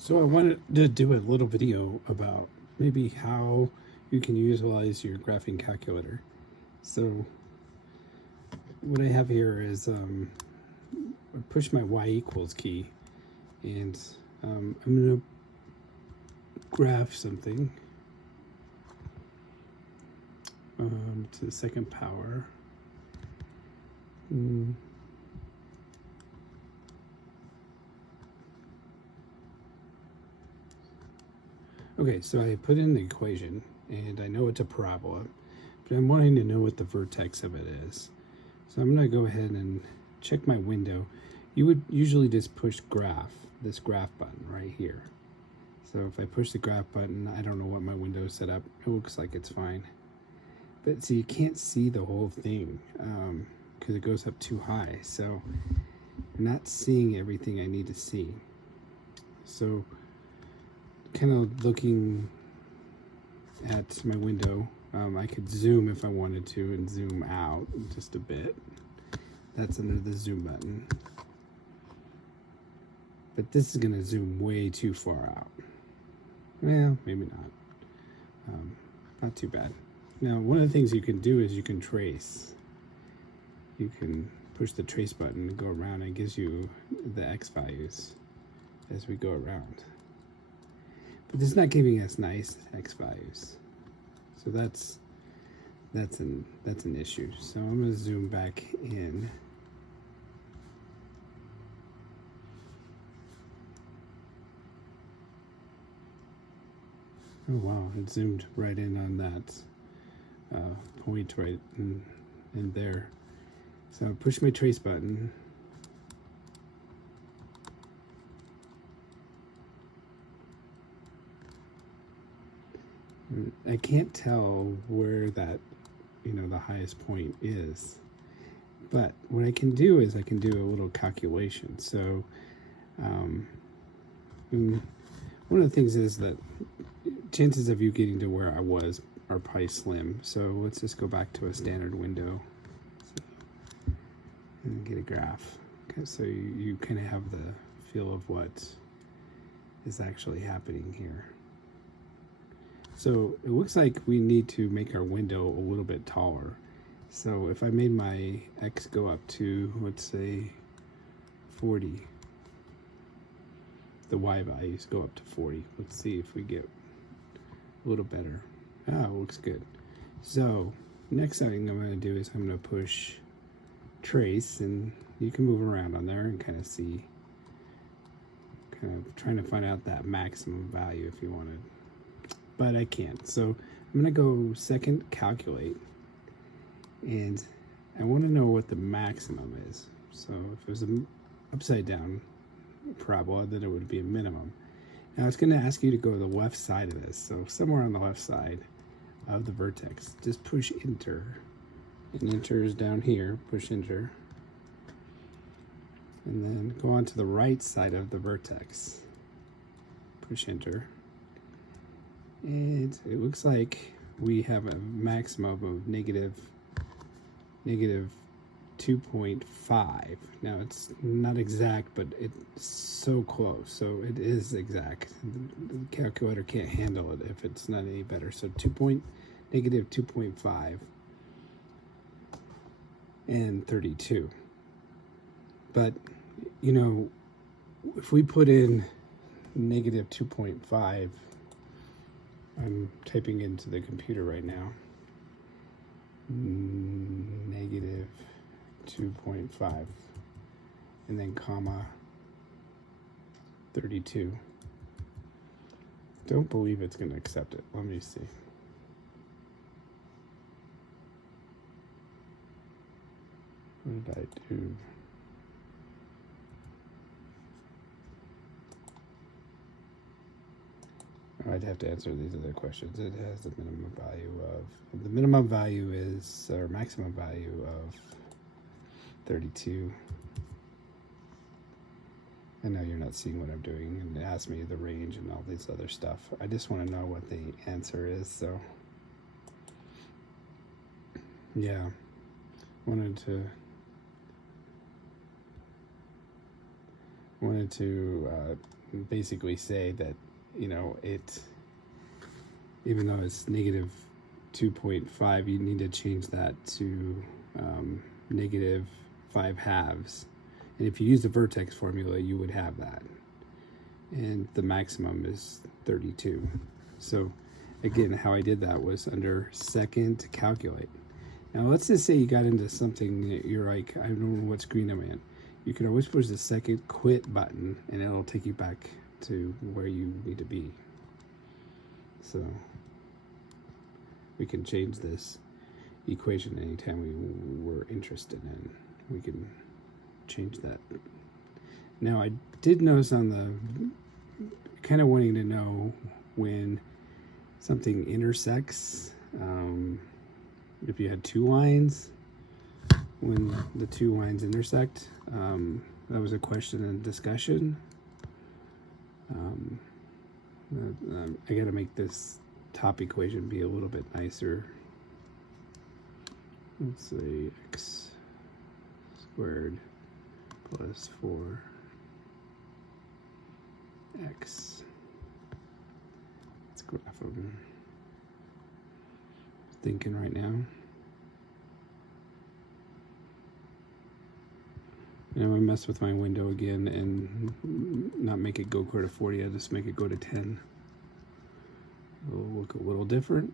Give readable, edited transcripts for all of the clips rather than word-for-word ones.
So I wanted to do a little video about maybe how you can utilize your graphing calculator. So what I have here is I push my y equals key, and I'm going to graph something to the second power. Okay, so I put in the equation, and I know it's a parabola, but I'm wanting to know what the vertex of it is. So I'm going to go ahead and check my window. You would usually just push graph, this graph button right here. So if I push the graph button, I don't know what my window is set up. It looks like it's fine. But see, you can't see the whole thing because it goes up too high. So I'm not seeing everything I need to see. So kind of looking at my window, I could zoom if I wanted to and zoom out just a bit. That's under the zoom button. But this is going to zoom way too far out. Well, maybe not. Not too bad. Now, one of the things you can do is you can trace. You can push the trace button and go around, and it gives you the X values as we go around. But it's not giving us nice X values. So that's an issue. So I'm going to zoom back in. Oh wow, it zoomed right in on that point right in there. So I push my trace button. I can't tell where that, the highest point is. But what I can do is I can do a little calculation. So one of the things is that chances of you getting to where I was are probably slim. So let's just go back to a standard window and get a graph. Okay, so you kind of have the feel of what is actually happening here. So it looks like we need to make our window a little bit taller. So if I made my X go up to, let's say, 40, the Y values go up to 40. Let's see if we get a little better. Ah, it looks good. So next thing I'm going to do is I'm going to push trace, and you can move around on there and kind of see, kind of trying to find out that maximum value if you wanted. But I can't. So I'm going to go second calculate, and I want to know what the maximum is. So if it was an upside down parabola, then it would be a minimum. Now it's going to ask you to go to the left side of this. So somewhere on the left side of the vertex, just push enter. And enter is down here, push enter. And then go on to the right side of the vertex, push enter. And it looks like we have a maximum of negative 2.5. Now it's not exact, but it's so close. So it is exact. The calculator can't handle it if it's not any better. So negative 2.5 and 32. But if we put in negative 2.5, I'm typing into the computer right now. Negative 2.5 and then comma 32. Don't believe it's going to accept it. Let me see. What did I do? I'd have to answer these other questions. It has the minimum value is, or maximum value of 32. I know you're not seeing what I'm doing, and it asks me the range and all this other stuff. I just want to know what the answer is, so yeah, wanted to basically say that, you know, it, even though it's negative 2.5, you need to change that to negative 5 halves. And if you use the vertex formula, you would have that. And the maximum is 32. So again, how I did that was under second to calculate. Now let's just say you got into something that you're like, I don't know what screen I'm in. You can always push the second quit button and it'll take you back to where you need to be. So we can change this equation anytime we're interested in. We can change that. Now I did notice on the, kind of wanting to know when something intersects, if you had two lines, when the two lines intersect, that was a question and discussion. I gotta make this top equation be a little bit nicer. Let's say x squared plus 4x. Let's graph them. Thinking right now. And I'm gonna mess with my window again and not make it go to 40. I'll just make it go to 10. It'll look a little different.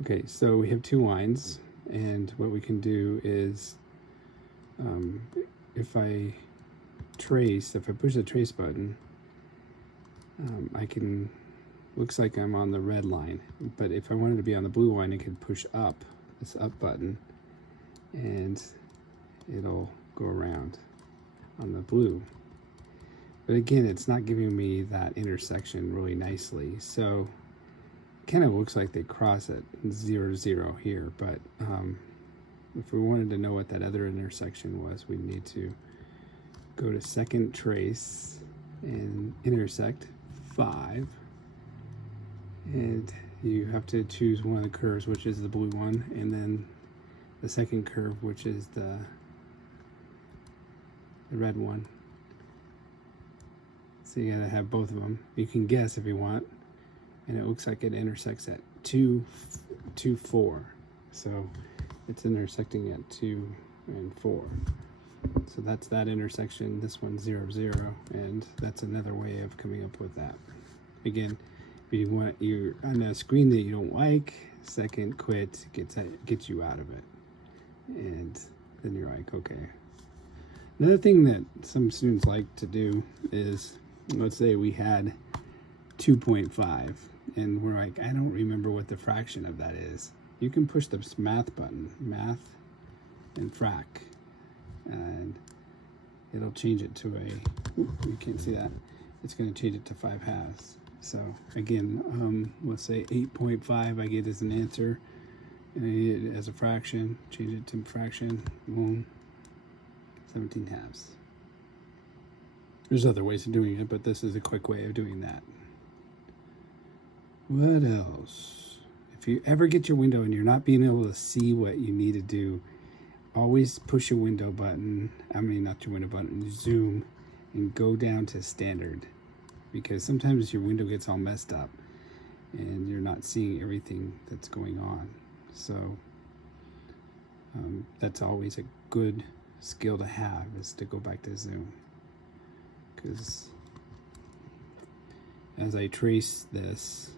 Okay, so we have two lines, and what we can do is, if I push the trace button, I can, looks like I'm on the red line, but if I wanted to be on the blue line, I could push up, this up button, and it'll go around on the blue. But again, it's not giving me that intersection really nicely, so kind of looks like they cross at 0, 0 here, but if we wanted to know what that other intersection was, we need to go to second trace and intersect 5, and you have to choose one of the curves, which is the blue one, and then the second curve, which is the red one. So you gotta have both of them. You can guess if you want, and it looks like it intersects at 2, 4. So it's intersecting at 2 and 4. So that's that intersection. This one's 0, 0, and that's another way of coming up with that. Again, if you want, you're on a screen that you don't like, second quit gets you out of it, and then you're like, okay. Another thing that some students like to do is, let's say we had 2.5, and we're like, I don't remember what the fraction of that is. You can push the math button, math and frac, and it'll change it to a, you can't see that, it's going to change it to 5 halves. So again, let's say 8.5 I get as an answer, and I need it as a fraction, change it to fraction, boom, 17 halves. There's other ways of doing it, but this is a quick way of doing that. What else? If you ever get your window and you're not being able to see what you need to do, always push your window button, not your window button, zoom, and go down to standard. Because sometimes your window gets all messed up and you're not seeing everything that's going on. So that's always a good skill to have, is to go back to zoom. Because as I trace this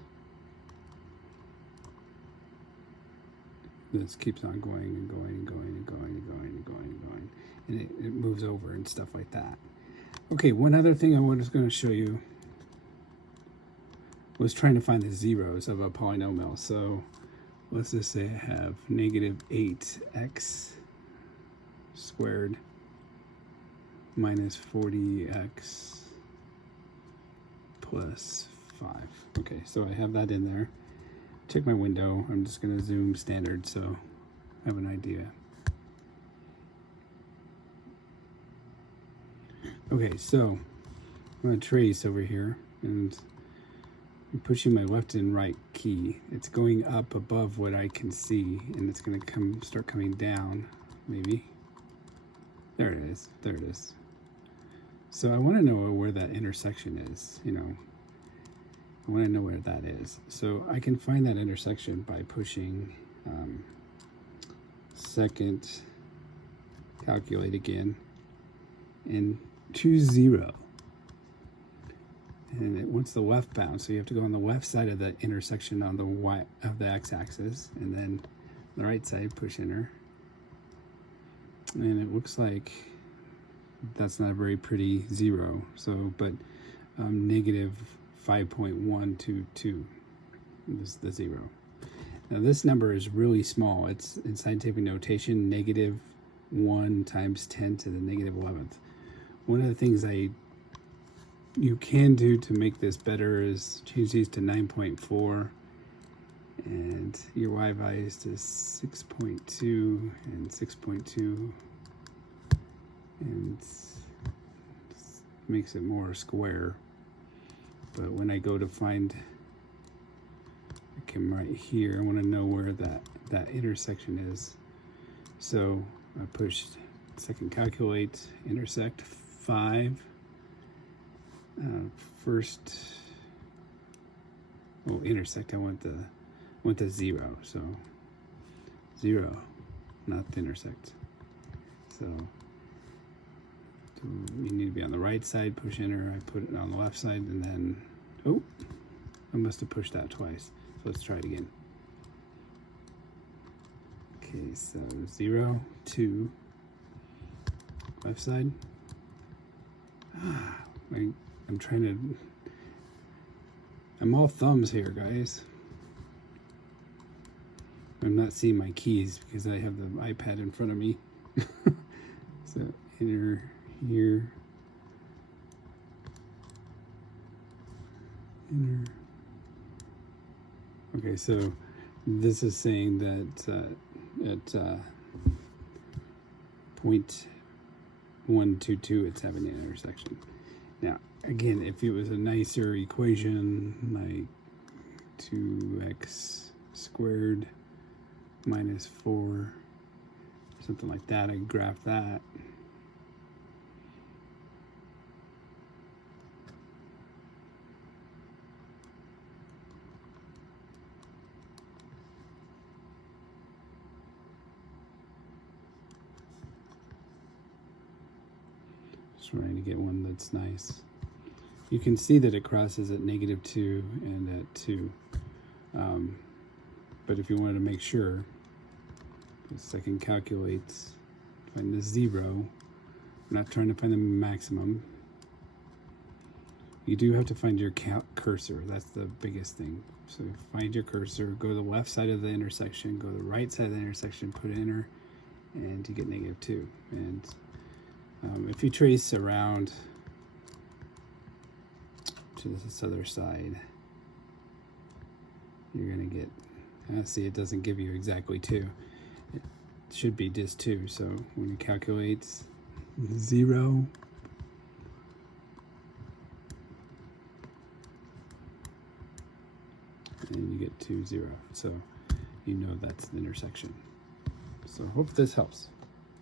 keeps on going and going and going and going and going and going and going, and it moves over and stuff like that. Okay, one other thing I was going to show you was trying to find the zeros of a polynomial. So let's just say I have negative 8x squared minus 40x plus 5. Okay, so I have that in there. Check my window. I'm just going to zoom standard so I have an idea. Okay, so I'm going to trace over here, and I'm pushing my left and right key. It's going up above what I can see, and it's going to start coming down, maybe. There it is. There it is. So I want to know where that intersection is, you know. I want to know where that is. So I can find that intersection by pushing second, calculate again, and choose 0. And it wants the left bound, so you have to go on the left side of the intersection on the y of the x-axis, and then the right side, push enter. And it looks like that's not a very pretty 0. So, but negative 5.122 is the 0. Now this number is really small. It's in scientific notation, negative 1 times 10 to the negative 11th. One of the things you can do to make this better is change these to 9.4, and your y values to 6.2 and 6.2, and makes it more square. But when I go to find, I come right here, I want to know where that intersection is. So I push second calculate, intersect 5. First, intersect, I want the 0, so 0, not the intersect. So you need to be on the right side, push enter, I put it on the left side, and then, oh, I must have pushed that twice. So let's try it again. Okay, so 0, 2, left side. I'm trying to, I'm all thumbs here, guys. I'm not seeing my keys because I have the iPad in front of me. So enter here. Enter. Okay, so this is saying that at 0.122 it's having an intersection. Now, again, if it was a nicer equation, like 2x squared minus 4, something like that, I'd graph that. Just trying to get one that's nice. You can see that it crosses at -2 and at 2. But if you wanted to make sure, the second calculates, find the 0. I'm not trying to find the maximum. You do have to find your cursor. That's the biggest thing. So find your cursor, go to the left side of the intersection, go to the right side of the intersection, put enter, and you get -2. And if you trace around to this other side, you're going to get, see, it doesn't give you exactly 2. It should be just 2. So when you calculate 0, and you get 2, 0. So you know that's the intersection. So hope this helps.